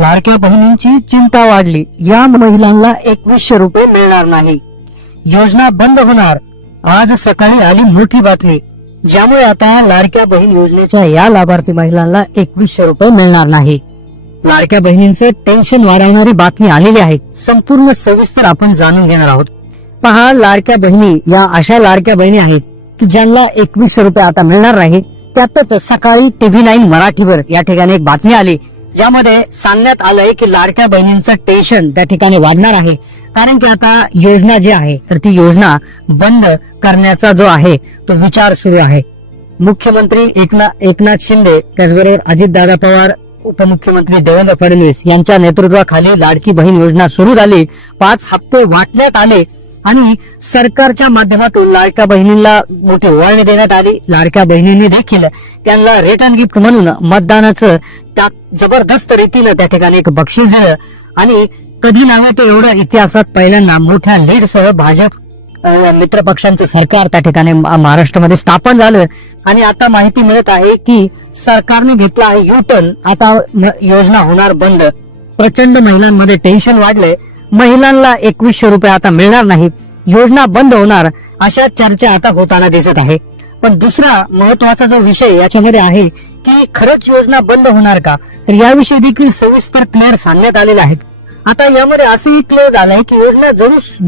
लाडक्या बहिणींची चिंता वाढली या महिलांना एकवीसशे रुपये मिळणार नाही योजना बंद होणार आज सकाळी आली मोठी बातमी ज्यामुळे आता लाडक्या बहीण योजनेच्या या लाभार्थी महिलांना एकवीसशे रुपये मिळणार नाही लाडक्या बहिणींचे टेन्शन वाढवणारी बातमी आलेली आहे संपूर्ण सविस्तर आपण जाणून घेणार आहोत पहा लाडक्या बहिणी या अशा लाडक्या बहिणी आहेत की ज्यांना एकवीसशे रुपये आता मिळणार नाही त्यातच सकाळी टीव्ही नाईन मराठीवर या ठिकाणी एक बातमी आली यामध्ये सांगण्यात आलंय की लाडक्या बहिणींचं टेन्शन त्या ठिकाणी वाढणार आहे कारण की आता योजना जी आहे तर ती योजना बंद करण्याचा जो आहे तो विचार सुरू आहे मुख्यमंत्री एकनाथ एकनाथ शिंदे त्याचबरोबर अजितदादा पवार उपमुख्यमंत्री देवेंद्र फडणवीस यांच्या नेतृत्वाखाली लाडकी बहीण योजना सुरू झाली पाच हप्ते वाटण्यात आले आणि सरकारच्या माध्यमातून लाडक्या बहिणींना मोठी ओळणी देण्यात आली लाडक्या बहिणींनी देखील त्यांना रिटर्न गिफ्ट म्हणून मतदानाचं त्या जबरदस्त रीतीनं त्या ठिकाणी एक बक्षीस दिलं आणि कधी नव्हे ते एवढं इतिहासात पहिल्यांदा मोठ्या लीडसह भाजप मित्र पक्षांचं सरकार त्या ठिकाणी महाराष्ट्रामध्ये स्थापन झालं आणि आता माहिती मिळत आहे की सरकारने घेतला आहे युटर्न आता योजना होणार बंद प्रचंड महिलांमध्ये टेन्शन वाढले महिलांना एकवीसशे रुपये आता मिळणार नाही योजना बंद होणार अशा चर्चा आता होताना दिसत आहे पण दुसरा महत्वाचा जो विषय याच्यामध्ये आहे की खरंच योजना बंद होणार का तर याविषयी देखील सविस्तर क्लिअर सांगण्यात आलेले आहेत आता यामध्ये असंही क्लिअर झालं आहे की योजना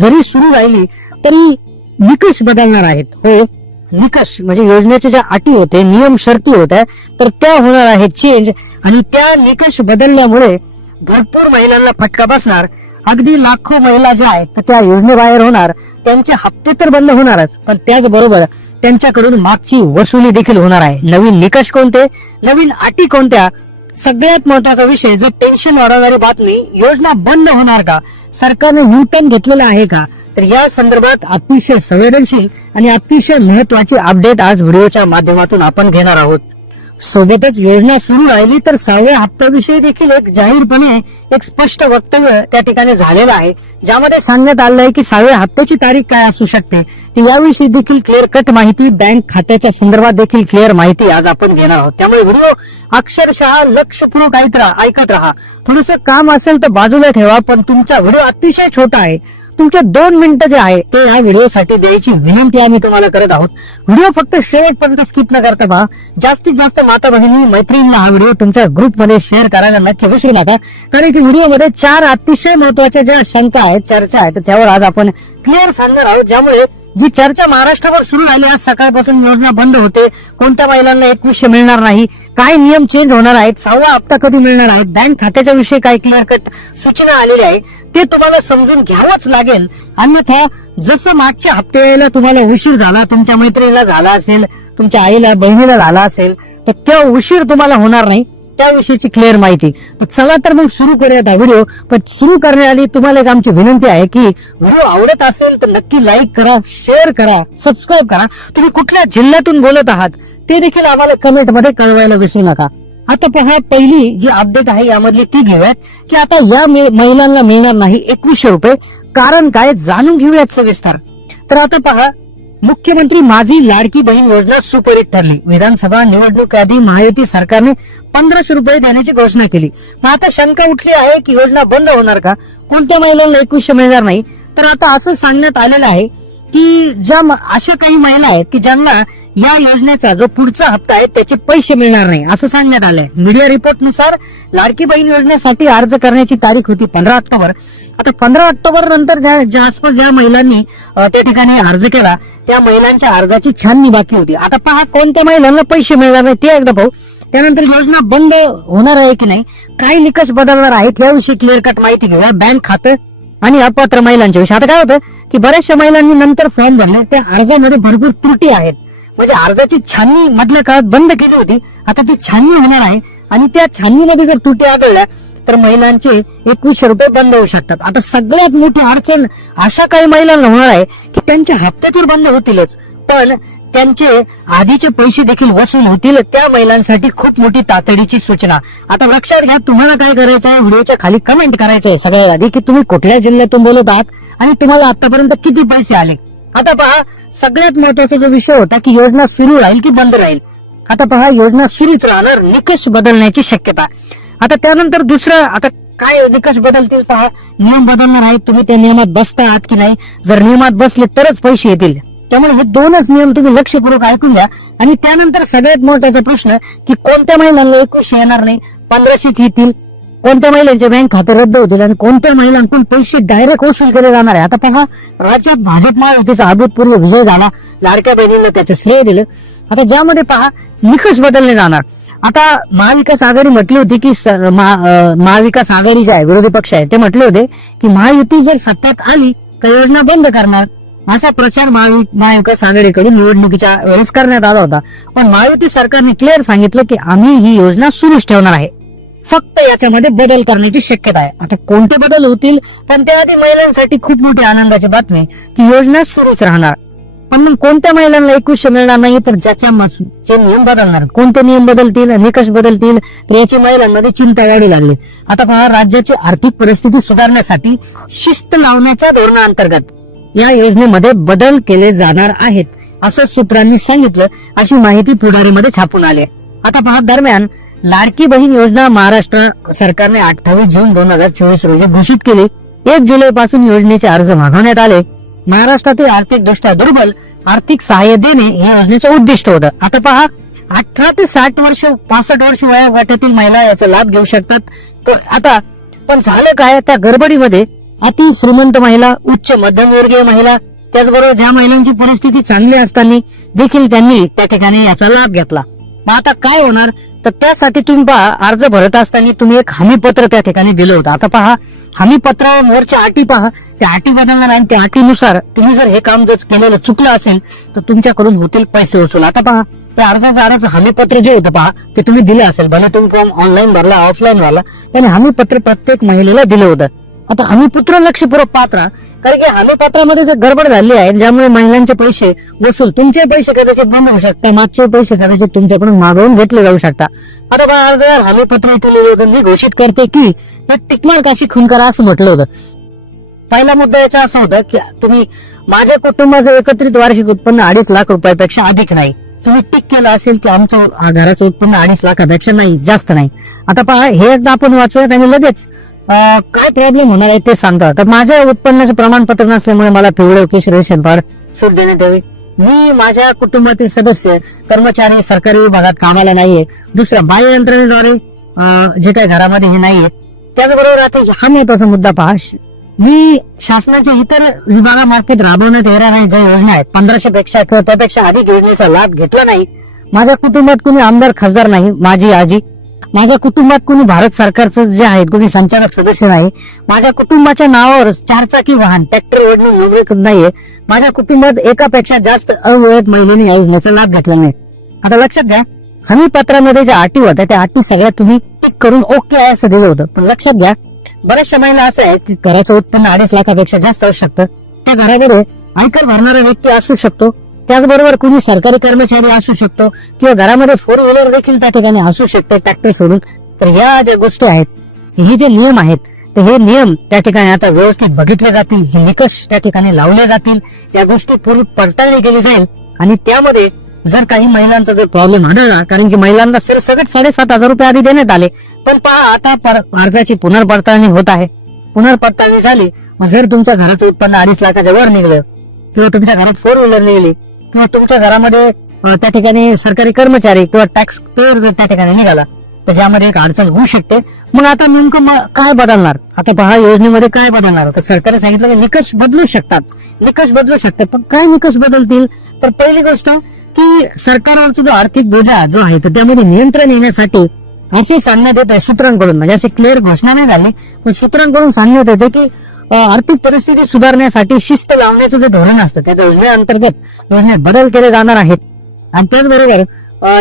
जरी सुरू राहिली तरी निकष बदलणार आहेत हो निकष म्हणजे योजनेच्या ज्या अटी होते नियम शर्ती होत्या तर त्या होणार आहेत चेंज आणि त्या निकष बदलल्यामुळे भरपूर महिलांना फटका बसणार अगदी लाखो महिला ज्या आहेत तर त्या योजनेबाहेर होणार त्यांचे हप्ते तर बंद होणारच पण त्याचबरोबर त्यांच्याकडून मागची वसुली देखील होणार आहे नवीन निकष कोणते नवीन अटी कोणत्या सगळ्यात महत्वाचा विषय जो टेन्शन वाढवणारी बातमी योजना बंद होणार का सरकारने युटर्न घेतलेला आहे का तर या संदर्भात अतिशय संवेदनशील आणि अतिशय महत्वाची अपडेट आज व्हिडिओच्या माध्यमातून आपण घेणार आहोत सोबतच योजना सुरू राहिली तर सहाव्या हप्त्याविषयी देखील एक जाहीरपणे एक स्पष्ट वक्तव्य त्या ठिकाणी झालेलं आहे ज्यामध्ये सांगण्यात आलं आहे की सहाव्या हप्त्याची तारीख काय असू शकते याविषयी देखील क्लिअर कट माहिती बँक खात्याच्या संदर्भात देखील क्लिअर माहिती आज आपण घेणार आहोत त्यामुळे व्हिडिओ अक्षरशः लक्षपूर्वक ऐकत राहा थोडस काम असेल तर बाजूला ठेवा पण तुमचा व्हिडिओ अतिशय छोटा आहे तुमच्या दोन मिनिटं जे आहे ते या व्हिडिओसाठी द्यायची विनंती आम्ही तुम्हाला करत आहोत व्हिडिओ फक्त शेवटपर्यंत स्किप न करता पहा जास्तीत जास्त माता बहिणी मैत्रिणींना हा व्हिडिओ तुमच्या ग्रुपमध्ये शेअर करायला नक्की विसरू नका कारण की व्हिडिओमध्ये चार अतिशय महत्वाच्या ज्या शंका आहेत चर्चा आहेत त्यावर आज आपण क्लिअर सांगणार आहोत ज्यामुळे जी चर्चा महाराष्ट्रावर सुरू झाली आज सकाळपासून योजना बंद होते कोणत्या महिलांना एकविषय मिळणार नाही काय नियम चेंज होणार आहेत सहावा हप्ता कधी मिळणार आहेत बँक खात्याच्या विषयी काही कट सूचना आलेली आहे ते तुम्हाला समजून घ्यावंच लागेल अन्यथा जसं मागच्या हप्त्याला तुम्हाला उशीर झाला तुमच्या मैत्रिणीला झाला असेल तुमच्या आईला बहिणीला झाला असेल तर त्या उशीर तुम्हाला होणार नाही त्याविषयीची क्लिअर माहिती चला तर मग सुरू करूयात हा व्हिडिओ पण सुरू करण्याआधी तुम्हाला एक आमची विनंती आहे की व्हिडिओ आवडत असेल तर नक्की लाईक करा शेअर करा सबस्क्राईब करा तुम्ही कुठल्या जिल्ह्यातून बोलत आहात ते देखील आम्हाला कमेंट मध्ये कळवायला विसरू नका आता पहा पहिली जी अपडेट आहे यामधली ती घेऊयात की आता या महिलांना मिळणार नाही एकवीसशे रुपये कारण काय जाणून घेऊयात सविस्तर तर आता पहा मुख्यमंत्री माझी लाडकी बहीण योजना सुपरित ठरली विधानसभा निवडणूक आधी महायुती सरकारने पंधराशे रुपये देण्याची घोषणा केली मग आता शंका उठली आहे की योजना बंद होणार का कोणत्या महिलांना एकवीसशे मिळणार नाही तर आता असं सांगण्यात आलेलं आहे की ज्या अशा काही महिला आहेत की ज्यांना या योजनेचा जो पुढचा हप्ता आहे त्याचे पैसे मिळणार नाही असं सांगण्यात आलंय मीडिया रिपोर्टनुसार लाडकी बहीण योजनेसाठी अर्ज करण्याची तारीख होती पंधरा ऑक्टोबर आता पंधरा ऑक्टोबर नंतर ज्या आसपास ज्या महिलांनी त्या ठिकाणी अर्ज केला त्या महिलांच्या अर्जाची छाननी बाकी होती आता पहा कोणत्या महिलांना पैसे मिळणार नाही ते एकदा पाहू त्यानंतर योजना बंद होणार आहे की नाही काय निकष बदलणार आहेत याविषयी क्लिअर कट माहिती घेऊया बँक खातं आणि अपात्र महिलांच्या विषयी आता काय होतं की बऱ्याचशा महिलांनी नंतर फॉर्म भरले त्या अर्जामध्ये भरपूर त्रुटी आहेत म्हणजे अर्जाची छाननी मधल्या काळात बंद केली होती आता ती छाननी होणार आहे आणि त्या छाननीमध्ये जर त्रुटी आढळल्या तर महिलांचे एकवीसशे रुपये बंद होऊ शकतात आता सगळ्यात मोठी अडचण अशा काही महिलांना होणार आहे की त्यांचे हप्ते तर बंद होतीलच पण त्यांचे आधीचे पैसे देखील वसूल होतील त्या महिलांसाठी खूप मोठी तातडीची सूचना आता लक्षात घ्या तुम्हाला काय करायचं आहे व्हिडिओच्या खाली कमेंट करायचं आहे सगळ्यात आधी की तुम्ही कुठल्या जिल्ह्यातून बोलत आहात आणि तुम्हाला आतापर्यंत किती पैसे आले आता पहा सगळ्यात महत्वाचा जो विषय होता की योजना सुरू राहील की बंद राहील आता पहा योजना सुरूच राहणार निकष बदलण्याची शक्यता आता त्यानंतर दुसरं आता काय निकष बदलतील पहा नियम बदलणार आहेत तुम्ही त्या नियमात बसता आहात की नाही जर नियमात बसले तरच पैसे येतील त्यामुळे हे दोनच नियम तुम्ही लक्षपूर्वक ऐकून घ्या आणि त्यानंतर सगळ्यात महत्वाचा प्रश्न की कोणत्या महिन्याला एकवीसशे येणार नाही पंधराशेच येतील कोणत्या महिलांचे बँक खाते रद्द होतील आणि कोणत्या महिलांकडून पैसे डायरेक्ट वसूल केले जाणार आहे आता पहा राज्यात भाजप महायुतीचा अभूतपूर्व विजय झाला लाडक्या बहिणींना त्याचं श्रेय दिलं आता ज्यामध्ये पहा निकष बदलले जाणार आता महाविकास आघाडी म्हटली होती की महाविकास आघाडी जे आहे विरोधी पक्ष आहे ते म्हटले होते की महायुती जर सत्तेत आली तर योजना बंद करणार असा प्रचार महाविकास आघाडीकडून निवडणुकीच्या वेळेस करण्यात आला होता पण महायुती सरकारने क्लिअर सांगितलं की आम्ही ही योजना सुरूच ठेवणार आहे फक्त याच्यामध्ये बदल करण्याची शक्यता आहे आता कोणते बदल होतील पण त्याआधी महिलांसाठी खूप मोठी आनंदाची बातमी की योजना सुरूच राहणार पण मग कोणत्या महिलांना मिळणार नाही तर ज्याच्या जे नियम बदलणार कोणते नियम बदलतील निकष बदलतील तर याची महिलांमध्ये चिंता वाढू लागली आता पहा राज्याची आर्थिक परिस्थिती सुधारण्यासाठी शिस्त लावण्याच्या धोरणाअंतर्गत या योजनेमध्ये बदल केले जाणार आहेत असं सूत्रांनी सांगितलं अशी माहिती पुढारीमध्ये छापून आली आता पहा दरम्यान लाडकी बहीण योजना महाराष्ट्र सरकारने अठ्ठावीस जून दोन हजार चोवीस रोजी घोषित केली एक जुलै पासून योजनेचे अर्ज मागवण्यात आले महाराष्ट्रातील आर्थिक दृष्ट्या दुर्बल आर्थिक सहाय्य देणे हे योजनेचं उद्दिष्ट होतं आता पहा अठरा ते साठ वर्ष पासष्ट वर्ष वयोगटातील महिला याचा लाभ घेऊ शकतात आता पण झालं काय त्या गडबडीमध्ये अति श्रीमंत महिला उच्च मध्यमवर्गीय महिला त्याचबरोबर ज्या महिलांची परिस्थिती चांगली असताना देखील त्यांनी त्या ठिकाणी याचा लाभ घेतला मग आता काय होणार तर त्यासाठी तुम्ही पहा अर्ज भरत असताना तुम्ही एक हमीपत्र त्या ठिकाणी दिलं होतं आता पहा हमीपत्रावरच्या अटी पहा त्या अटी बदलणार आणि त्या अटीनुसार तुम्ही जर हे काम जर केलेलं चुकलं असेल तर तुमच्याकडून होतील पैसे वसूल आता पहा त्या अर्जाचं अर्ज हमीपत्र जे होतं पहा ते तुम्ही दिलं असेल भले तुम्ही फॉर्म ऑनलाईन भरला ऑफलाईन भरला त्याने हमीपत्र प्रत्येक महिलेला दिलं होतं आता हमीपुत्र लक्षपूर्वक पात्र कारण की हमीपत्रामध्ये जे गडबड झाली आहे ज्यामुळे महिलांचे पैसे वसूल तुमचे पैसे कदाचित बंद होऊ शकतात मागचे पैसे कदाचित तुमच्याकडून मागवून घेतले जाऊ शकतात आता बघा हमीपत्र इथे होतं मी घोषित करते की टिकमार काशी खुनकरा असं म्हटलं होतं पहिला मुद्दा याचा असा होता की तुम्ही माझ्या कुटुंबाचं एकत्रित वार्षिक उत्पन्न अडीच लाख रुपयापेक्षा अधिक नाही तुम्ही टिक केलं असेल की आमचं घराचं उत्पन्न अडीच लाखापेक्षा नाही जास्त नाही आता पहा हे एकदा आपण वाचूयात आणि लगेच काय प्रॉब्लेम होणार आहे ते सांगतात तर माझ्या उत्पन्नाचे प्रमाणपत्र नसल्यामुळे मला पिवळे केशरी शेतभार सूट देण्यात यावी मी माझ्या कुटुंबातील सदस्य कर्मचारी सरकारी विभागात कामाला नाहीये दुसऱ्या बाह्य यंत्रणेद्वारे जे काही घरामध्ये हे नाहीये त्याचबरोबर आता हा महत्वाचा मुद्दा पहा मी शासनाच्या इतर विभागामार्फत राबवण्यात येणार ज्या योजना आहेत पंधराशे पेक्षा किंवा त्यापेक्षा अधिक योजनेचा लाभ घेतला नाही माझ्या कुटुंबात कोणी आमदार खासदार नाही माझी आजी माझ्या कुटुंबात कोणी भारत सरकारचं जे आहे कोणी संचालक सदस्य नाही माझ्या कुटुंबाच्या नावावर चारचाकी वाहन ट्रॅक्टर ओढणे नोंदणी नाहीये माझ्या कुटुंबात एकापेक्षा जास्त अवयत महिलेने या योजनेचा लाभ घेतला नाही आता लक्षात घ्या हमी पत्रामध्ये ज्या अटी होत्या त्या अटी सगळ्या तुम्ही टिक करून ओके आहे असं दिलं होतं पण लक्षात घ्या बऱ्याचशा महिला असं आहे की घराचं उत्पन्न अडीच लाखापेक्षा जास्त असू शकतं त्या घरामध्ये आयकर भरणारा व्यक्ती असू शकतो त्याचबरोबर कुणी सरकारी कर्मचारी असू शकतो किंवा घरामध्ये फोर व्हीलर देखील त्या ठिकाणी असू शकते ट्रॅक्टर सोडून तर या ज्या गोष्टी आहेत हे जे नियम आहेत तर हे नियम त्या ठिकाणी आता व्यवस्थित बघितले जातील हे निकष त्या ठिकाणी लावले जातील या गोष्टी पूर्ण पडताळणी केली जाईल आणि त्यामध्ये जर काही महिलांचा जर प्रॉब्लेम आढळला कारण की महिलांना सरसकट साडेसात हजार रुपये आधी देण्यात आले पण पहा आता अर्जाची पुनर्पडताळणी होत आहे पुनर्पडताळणी झाली मग जर तुमच्या घराचं उत्पन्न अडीच लाखाच्या वर निघलं किंवा तुमच्या घरात फोर व्हीलर निघली किंवा तुमच्या घरामध्ये त्या ठिकाणी सरकारी कर्मचारी किंवा टॅक्स पेअर जर त्या ठिकाणी निघाला तर ज्यामध्ये एक अडचण होऊ शकते मग आता नेमकं काय बदलणार आता पहा योजनेमध्ये काय बदलणार तर सरकारने सांगितलं की निकष बदलू शकतात निकष बदलू शकतात पण काय निकष बदलतील तर पहिली गोष्ट की सरकारवरचा जो आर्थिक बोजा जो आहे तर त्यामध्ये नियंत्रण येण्यासाठी असे सांगण्यात येत आहे सूत्रांकडून म्हणजे अशी क्लिअर घोषणा नाही झाली पण सूत्रांकडून सांगण्यात येते की आर्थिक परिस्थिती सुधारण्यासाठी शिस्त लावण्याचं जे धोरण असतं त्या योजनेअंतर्गत योजनेत बदल केले जाणार आहेत आणि त्याचबरोबर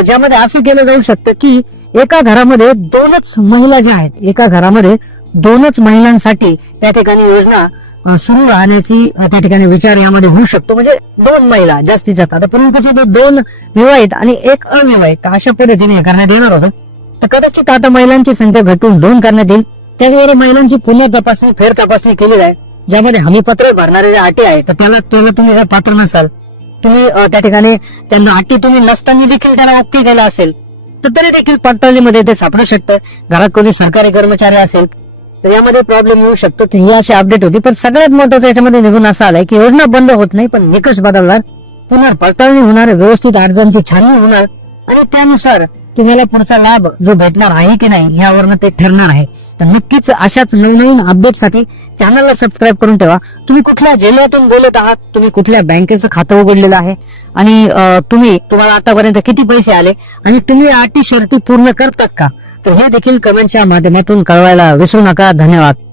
ज्यामध्ये असं केलं जाऊ शकतं की एका घरामध्ये दोनच महिला ज्या आहेत एका घरामध्ये दोनच महिलांसाठी त्या ठिकाणी योजना सुरू राहण्याची त्या ठिकाणी विचार यामध्ये होऊ शकतो म्हणजे दोन महिला जास्तीत जास्त आता परंतु कसं दोन विवाहित आणि एक अविवाहित अशा पद्धतीने करण्यात येणार होतं तर कदाचित आता महिलांची संख्या घटून दोन करण्यात येईल त्याचबरोबर महिलांची पुन्हा तपासणी फेर तपासणी केली आहे ज्यामध्ये हमीपत्र भरणारे जे अटी आहे तर त्याला त्याला तुम्ही जर पात्र नसाल तुम्ही त्या ठिकाणी त्यांना अटी तुम्ही नसताना देखील त्याला ओके केला असेल तर तरी देखील पडताळणीमध्ये ते सापडू शकतं घरात कोणी सरकारी कर्मचारी असेल तर यामध्ये प्रॉब्लेम येऊ शकतो ही अशी अपडेट होती पण सगळ्यात मोठं याच्यामध्ये निघून असं आलंय की योजना बंद होत नाही पण निकष बदलणार पुन्हा पडताळणी होणार व्यवस्थित अर्जांची छाननी होणार आणि त्यानुसार तुम्हाला पुढचा लाभ जो भेटणार आहे की नाही यावरनं ते ठरणार आहे तर नक्कीच अशाच नवनवीन अपडेटसाठी चॅनलला सबस्क्राईब करून ठेवा तुम्ही कुठल्या जिल्ह्यातून बोलत आहात तुम्ही कुठल्या बँकेचं खातं उघडलेलं आहे आणि तुम्ही तुम्हाला आतापर्यंत किती पैसे आले आणि तुम्ही आटी शर्ती पूर्ण करतात का तर हे देखील कमेंटच्या माध्यमातून कळवायला विसरू नका धन्यवाद